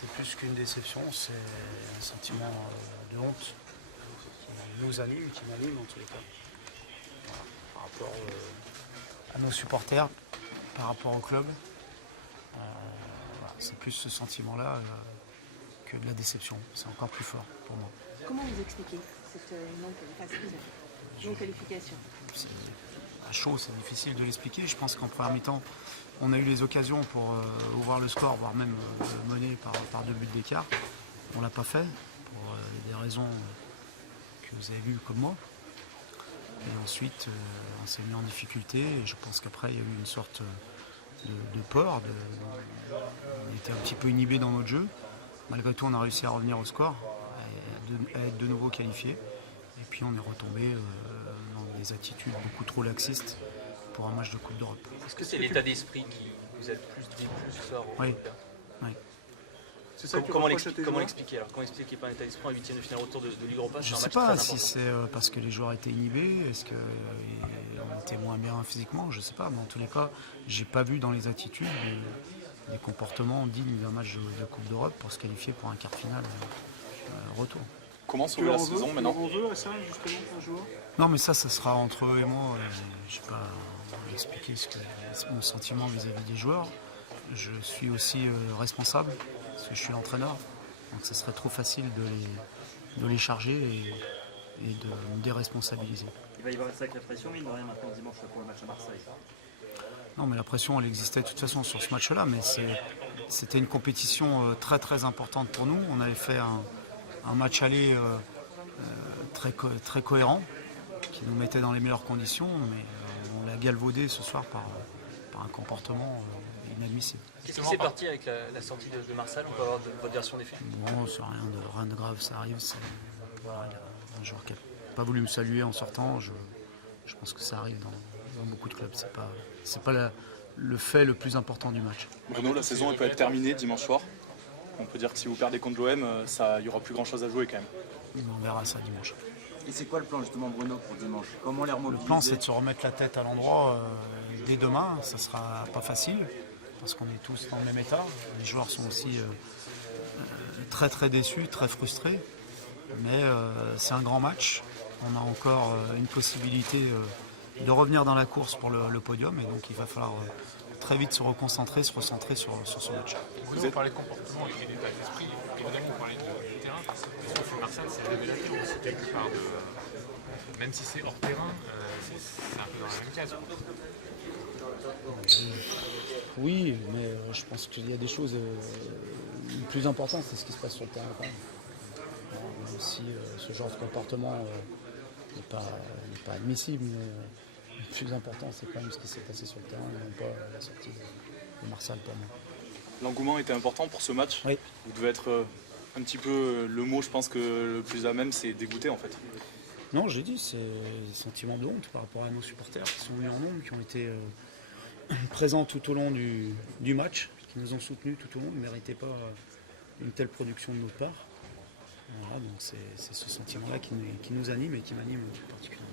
C'est plus qu'une déception, c'est un sentiment de honte qui nous anime, qui m'anime en tous les cas. Voilà. Par rapport à nos supporters, par rapport au club, voilà. C'est plus ce sentiment-là que de la déception. C'est encore plus fort pour moi. Comment vous expliquez cette non-qualification? À chaud, c'est difficile de l'expliquer. Je pense qu'en première mi-temps, on a eu les occasions pour ouvrir le score, voire même mener par 2 buts d'écart. On ne l'a pas fait, pour des raisons que vous avez vues comme moi. Et ensuite, on s'est mis en difficulté. Et je pense qu'après, il y a eu une sorte de peur. On était un petit peu inhibé dans notre jeu. Malgré tout, on a réussi à revenir au score, à être de nouveau qualifié. Et puis, on est retombé dans des attitudes beaucoup trop laxistes pour un match de Coupe d'Europe. Est-ce que c'est l'état d'esprit qui vous êtes plus dit ce soir? Oui. Oui. Comment l'expliquer alors? Comment expliquer qu'il n'y ait pas un état d'esprit en 8e de finale autour de Ligue Europa? Je ne sais pas si c'est parce que les joueurs étaient inhibés, est-ce qu'on était moins bien physiquement, je ne sais pas, mais en tous les cas, j'ai pas vu dans les attitudes des comportements dignes d'un match de Coupe d'Europe pour se qualifier pour un quart de finale retour. Comment sauver la saison maintenant? On veut à ça justement un joueur? Non mais ça sera entre eux et moi. Je ne vais pas expliquer mon sentiment vis-à-vis des joueurs. Je suis aussi responsable parce que je suis l'entraîneur. Donc ça serait trop facile de les charger et de me déresponsabiliser. Il va y avoir une sacrée pression, mine de rien, maintenant dimanche pour le match à Marseille. Non mais la pression elle existait de toute façon sur ce match-là, mais c'était une compétition très très importante pour nous. On avait fait un match aller très cohérent, qui nous mettait dans les meilleures conditions, mais on l'a galvaudé ce soir par un comportement inadmissible. Qu'est-ce qui s'est parti avec la sortie de Marsal? On peut avoir votre version des faits? Bon, c'est rien de grave, ça arrive. Voilà, il y a un joueur qui n'a pas voulu me saluer en sortant. Je pense que ça arrive dans beaucoup de clubs. C'est pas le fait le plus important du match. Bruno, la saison elle peut être terminée dimanche soir. On peut dire que si vous perdez contre l'OM, il n'y aura plus grand chose à jouer quand même. On verra ça dimanche. Et c'est quoi le plan justement, Bruno, pour dimanche? Comment les remobiliser? Le plan, c'est de se remettre la tête à l'endroit dès demain. Ça sera pas facile parce qu'on est tous dans le même état. Les joueurs sont aussi très très déçus, très frustrés. Mais c'est un grand match. On a encore une possibilité de revenir dans la course pour le podium. Et donc il va falloir très vite se reconcentrer, se recentrer sur ce match. Vous parlez de comportement et d'état d'esprit. Évidemment, vous parlez de terrain. Parce que Marseille, c'est jamais la terre aussi quelque part de. Même si c'est hors terrain, c'est un peu dans la même case. Oui, mais je pense qu'il y a des choses plus importantes, c'est ce qui se passe sur le terrain quand même. Même si ce genre de comportement n'est pas admissible, mais le plus important c'est quand même ce qui s'est passé sur le terrain et non pas la sortie de Marsal pour moi. L'engouement était important pour ce match. Oui. Vous devez être un petit peu le mot, je pense que le plus à même, c'est dégoûté en fait. Non, j'ai dit, c'est des sentiments de honte par rapport à nos supporters qui sont venus en nombre, qui ont été présents tout au long du match, qui nous ont soutenus tout au long. Ils ne méritaient pas une telle production de notre part. Voilà, donc c'est ce sentiment-là qui nous anime et qui m'anime particulièrement.